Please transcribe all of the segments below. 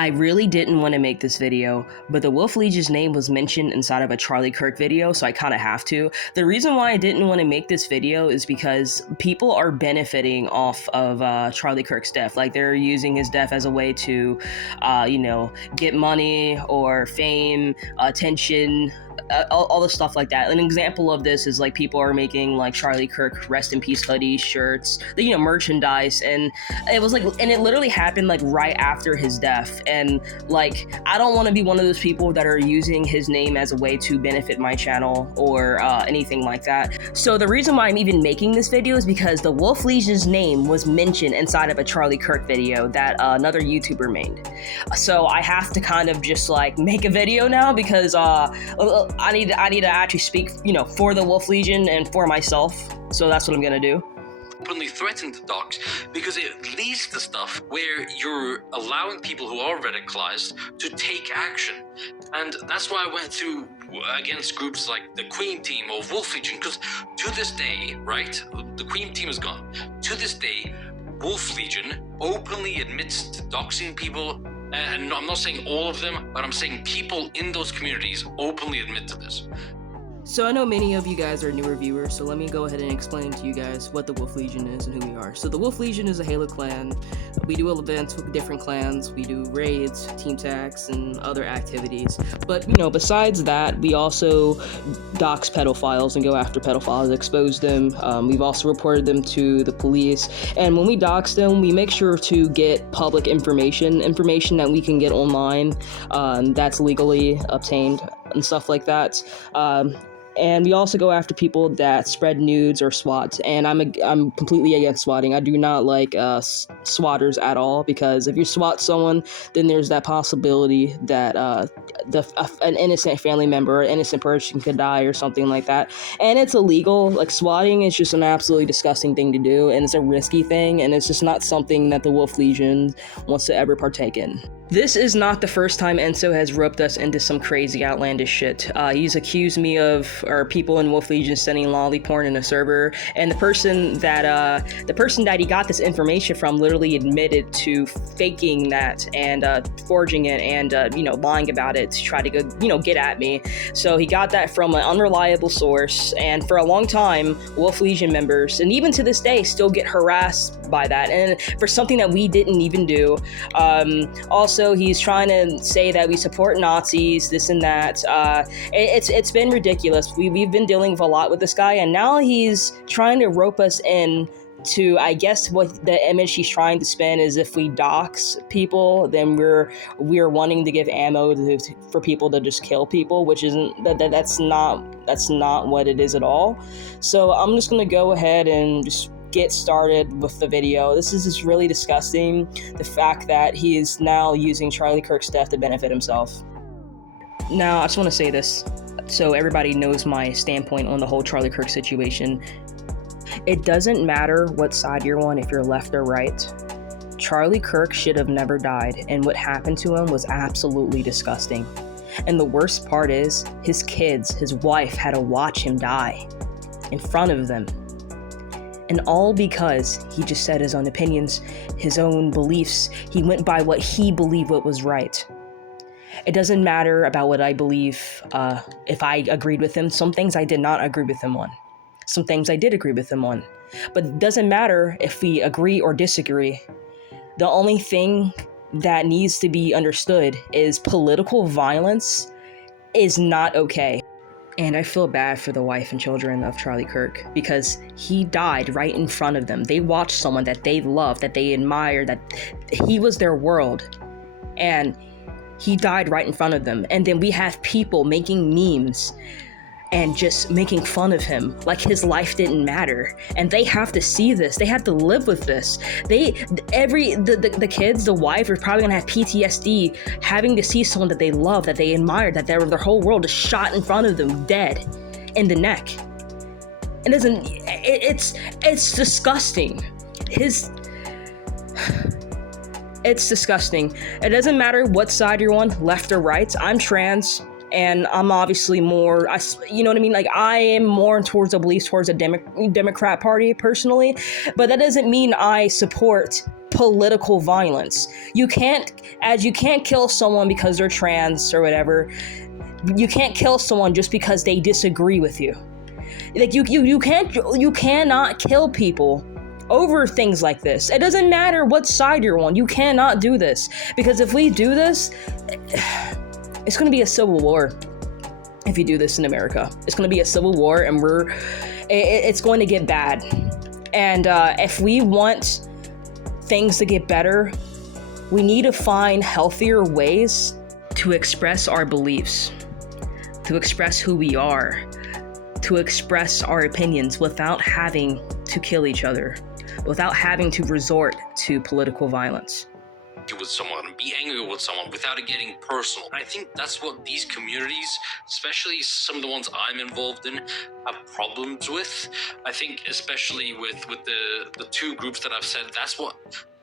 I really didn't want to make this video, but the Wolf Legion's name was mentioned inside of a Charlie Kirk video, so I kind of have to. The reason why I didn't want to make this video is because people are benefiting off of Charlie Kirk's death. Like, they're using his death as a way to, get money or fame, attention, all the stuff like that. An example of this is like people are making like Charlie Kirk rest in peace hoodies, shirts, merchandise, and it was like, and it literally happened like right after his death. And like, I don't want to be one of those people that are using his name as a way to benefit my channel or anything like that. So the reason why I'm even making this video is because the Wolf Legion's name was mentioned inside of a Charlie Kirk video that another YouTuber made. So I have to kind of just like make a video now because I need to actually speak, for the Wolf Legion and for myself. So that's what I'm gonna do. Openly threaten the docs because it leads to stuff where you're allowing people who are radicalized to take action. And that's why I went through against groups like the Queen team or Wolf Legion, because to this day, right, the Queen team is gone. To this day, Wolf Legion openly admits to doxing people, and I'm not saying all of them, but I'm saying people in those communities openly admit to this. So I know many of you guys are newer viewers, so let me go ahead and explain to you guys what the Wolf Legion is and who we are. So the Wolf Legion is a Halo clan. We do events with different clans. We do raids, team tax, and other activities. But, besides that, we also dox pedophiles and go after pedophiles, expose them. We've also reported them to the police. And when we dox them, we make sure to get public information that we can get online, that's legally obtained and stuff like that. And we also go after people that spread nudes or swat. And I'm completely against swatting. I do not like swatters at all, because if you swat someone, then there's that possibility that an innocent family member or innocent person could die or something like that. And it's illegal. Like, swatting is just an absolutely disgusting thing to do, and it's a risky thing, and it's just not something that the Wolf Legion wants to ever partake in. This is not the first time Enso has roped us into some crazy outlandish shit. He's accused me of, or people in Wolf Legion, sending lolly porn in a server, and the person that he got this information from literally admitted to faking that and forging it and lying about it to try to go get at me. So he got that from an unreliable source, and for a long time, Wolf Legion members, and even to this day, still get harassed by that, and for something that we didn't even do. Also, he's trying to say that we support Nazis, this and that. It's been ridiculous. We've been dealing with a lot with this guy, and now he's trying to rope us in to, I guess, what the image he's trying to spin is if we dox people, then we're wanting to give ammo for people to just kill people, which isn't that's not what it is at all. So I'm just gonna go ahead and just get started with the video. This is just really disgusting, the fact that he is now using Charlie Kirk's death to benefit himself. Now, I just want to say this so everybody knows my standpoint on the whole Charlie Kirk situation. It doesn't matter what side you're on, if you're left or right. Charlie Kirk should have never died, and what happened to him was absolutely disgusting. And the worst part is, his kids, his wife, had to watch him die in front of them. And all because he just said his own opinions, his own beliefs. He went by what he believed what was right. It doesn't matter about what I believe, if I agreed with him. Some things I did not agree with him on. Some things I did agree with him on. But it doesn't matter if we agree or disagree. The only thing that needs to be understood is political violence is not okay. And I feel bad for the wife and children of Charlie Kirk, because he died right in front of them. They watched someone that they loved, that they admired, that he was their world, and he died right in front of them. And then we have people making memes and just making fun of him like his life didn't matter. And they have to see this. They have to live with this. The kids, the wife, are probably gonna have PTSD having to see someone that they love, that they admired, that their whole world is shot in front of them, dead in the neck. It's disgusting. It's disgusting. It doesn't matter what side you're on, left or right. I'm trans. And I'm obviously more, you know what I mean? Like, I am more towards the beliefs towards a Democrat Party personally, but that doesn't mean I support political violence. You can't kill someone because they're trans or whatever. You can't kill someone just because they disagree with you. Like you cannot kill people over things like this. It doesn't matter what side you're on. You cannot do this, because if we do this, it's going to be a civil war. If you do this in America, it's going to be a civil war, and it's going to get bad. And if we want things to get better, we need to find healthier ways to express our beliefs, to express who we are, to express our opinions without having to kill each other, without having to resort to political violence. With someone, be angry with someone without it getting personal. And I think that's what these communities, especially some of the ones I'm involved in, have problems with. I think especially with the two groups that I've said, that's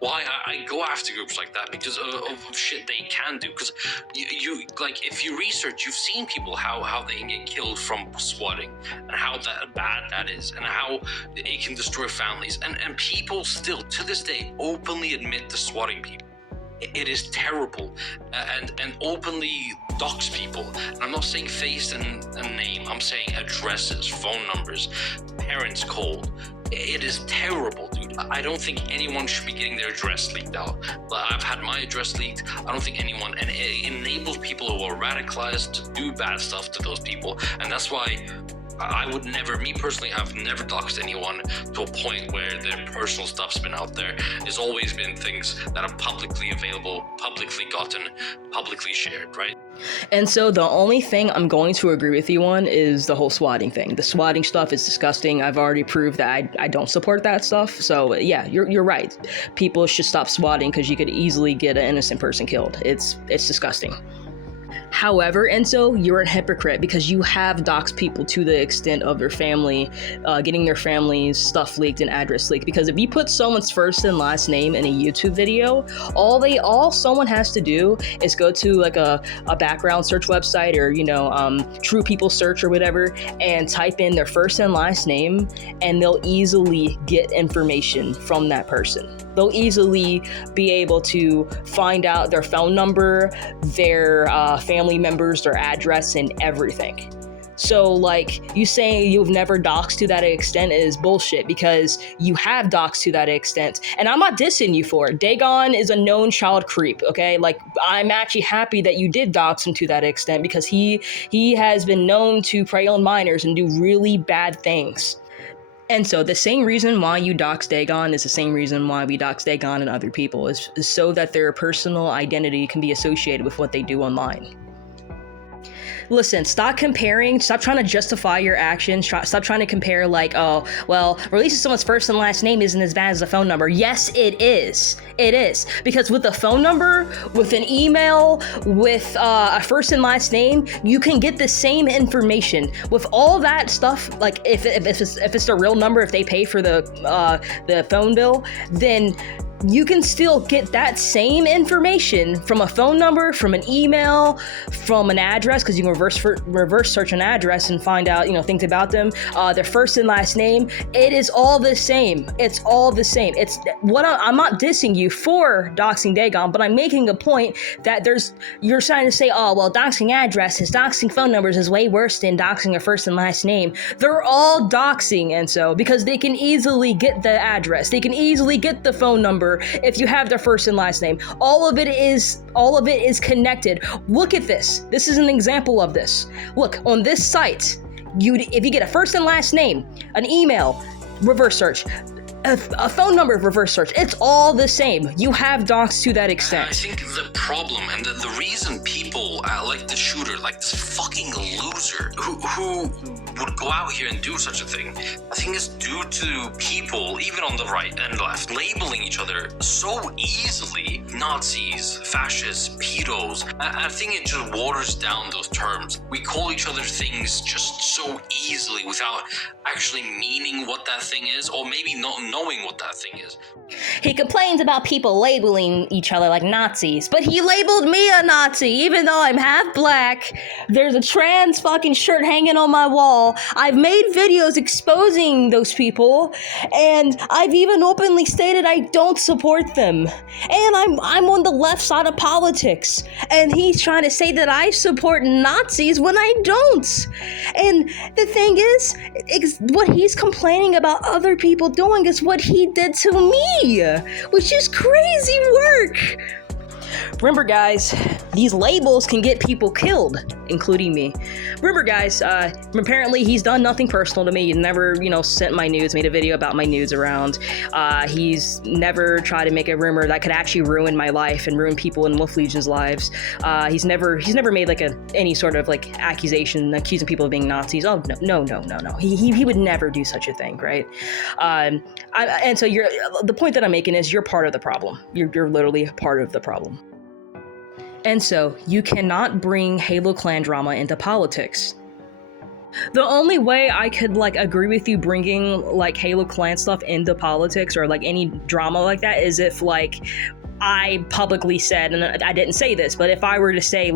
why I go after groups like that, because of shit they can do. Because you like, if you research, you've seen people how they can get killed from swatting, and how bad that is, and how it can destroy families, and people still to this day openly admit to swatting people. It is terrible, and openly dox people. And I'm not saying face and name, I'm saying addresses, phone numbers, parents called. It is terrible, dude. I don't think anyone should be getting their address leaked out. I've had my address leaked. I don't think anyone, and it enables people who are radicalized to do bad stuff to those people. And that's why I would never, me personally, have never doxed anyone to a point where their personal stuff's been out there. There's always been things that are publicly available, publicly gotten, publicly shared, right? And so the only thing I'm going to agree with you on is the whole swatting thing. The swatting stuff is disgusting. I've already proved that I don't support that stuff. So yeah, you're right. People should stop swatting, because you could easily get an innocent person killed. It's disgusting. However, Enso, you're a hypocrite, because you have doxed people to the extent of their family, getting their family's stuff leaked and address leaked. Because if you put someone's first and last name in a YouTube video, all someone has to do is go to like a background search website, or True People Search or whatever, and type in their first and last name, and they'll easily get information from that person. They'll easily be able to find out their phone number, their family members, their address, and everything. So like, you saying you've never doxed to that extent is bullshit, because you have doxed to that extent, and I'm not dissing you for it. Dagon is a known child creep, okay? Like, I'm actually happy that you did dox him to that extent, because he has been known to prey on minors and do really bad things. And so the same reason why you dox Dagon is the same reason why we dox Dagon and other people, is so that their personal identity can be associated with what they do online. Listen, stop comparing, stop trying to justify your actions, stop trying to compare like, oh, well, releasing someone's first and last name isn't as bad as a phone number. Yes, it is. It is. Because with a phone number, with an email, with a first and last name, you can get the same information. With all that stuff, like if it's the real number, if they pay for the phone bill, then you can still get that same information from a phone number, from an email, from an address, because you can reverse search an address and find out, things about them, their first and last name. It is all the same. It's all the same. It's what I'm not dissing you for doxing Dagon, but I'm making a point that you're trying to say, oh, well, doxing addresses, doxing phone numbers is way worse than doxing a first and last name. They're all doxing, and so because they can easily get the address, they can easily get the phone number if you have their first and last name. All of it is connected. Look at this. This is an example of this. Look, on this site, if you get a first and last name, an email, reverse search, a phone number, reverse search, it's all the same. You have doxed to that extent. I think the problem and the reason people like the shooter, like this fucking loser who would go out here and do such a thing, I think it's due to people, even on the right and left, labeling each other so easily. Nazis, fascists, pedos. I think it just waters down those terms. We call each other things just so easily without actually meaning what that thing is, or maybe not knowing what that thing is. He complains about people labeling each other like Nazis, but he labeled me a Nazi, even though I'm half black. There's a trans fucking shirt hanging on my wall. I've made videos exposing those people, and I've even openly stated I don't support them. And I'm on the left side of politics, and he's trying to say that I support Nazis when I don't. And the thing is, what he's complaining about other people doing is what he did to me, which is crazy work. Remember, guys, these labels can get people killed, including me. Remember, guys, apparently he's done nothing personal to me. He's never, sent my nudes, made a video about my nudes around. He's never tried to make a rumor that could actually ruin my life and ruin people in Wolf Legion's lives. He's never made any sort of accusation accusing people of being Nazis. Oh no. He would never do such a thing, right? And so the point that I'm making is you're part of the problem. You're literally part of the problem. And so, you cannot bring Halo Clan drama into politics. The only way I could, agree with you bringing, Halo Clan stuff into politics or, any drama like that is if, I publicly said, and I didn't say this, but if I were to say,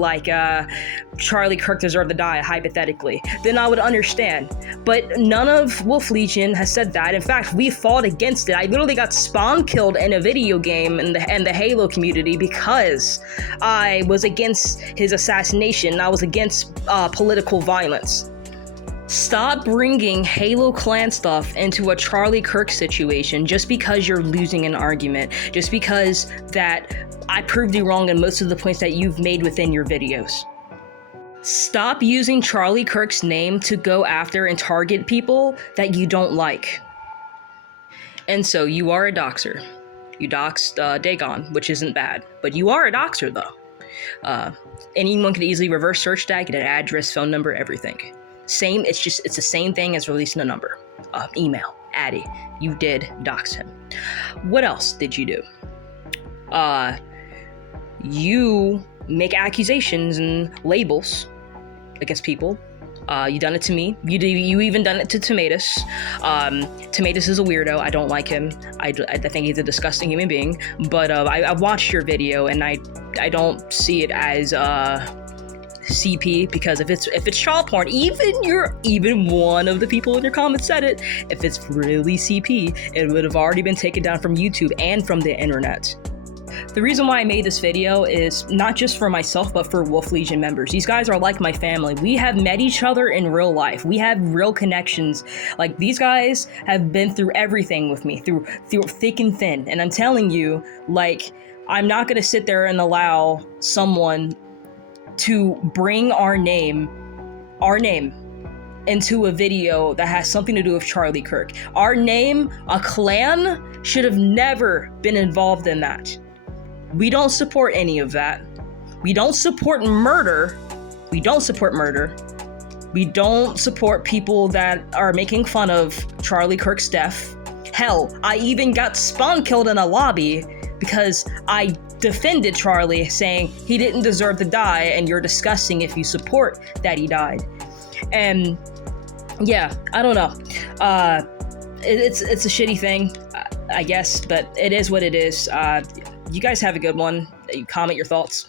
Charlie Kirk deserved to die, hypothetically, then I would understand. But none of Wolf Legion has said that. In fact, we fought against it. I literally got spawn killed in a video game in the Halo community because I was against his assassination. I was against political violence. Stop bringing Halo Clan stuff into a Charlie Kirk situation just because you're losing an argument, just because that I proved you wrong in most of the points that you've made within your videos. Stop using Charlie Kirk's name to go after and target people that you don't like. And so you are a doxer. You doxed Dagon, which isn't bad, but you are a doxer though. Anyone could easily reverse search that, get an address, phone number, everything. It's the same thing as releasing a number, email, Addy. You did dox him. What else did you do? You make accusations and labels against people. You done it to me. You even done it to Tomatus. Tomatus is a weirdo. I don't like him. I think he's a disgusting human being. But I watched your video and I don't see it as CP, because if it's child porn, even one of the people in your comments said it, if it's really CP, it would have already been taken down from YouTube and from the internet. The reason why I made this video is not just for myself, but for Wolf Legion members. These guys are like my family. We have met each other in real life. We have real connections. These guys have been through everything with me, through thick and thin. And I'm telling you, I'm not gonna sit there and allow someone to bring our name into a video that has something to do with Charlie Kirk. Our name, a clan, should have never been involved in that. We don't support any of that. We don't support murder. We don't support people that are making fun of Charlie Kirk's death. Hell, I even got spawn killed in a lobby because I defended Charlie, saying he didn't deserve to die and you're disgusting if you support that he died. And yeah, I don't know. It's a shitty thing, I guess, but it is what it is. You guys have a good one. Comment your thoughts.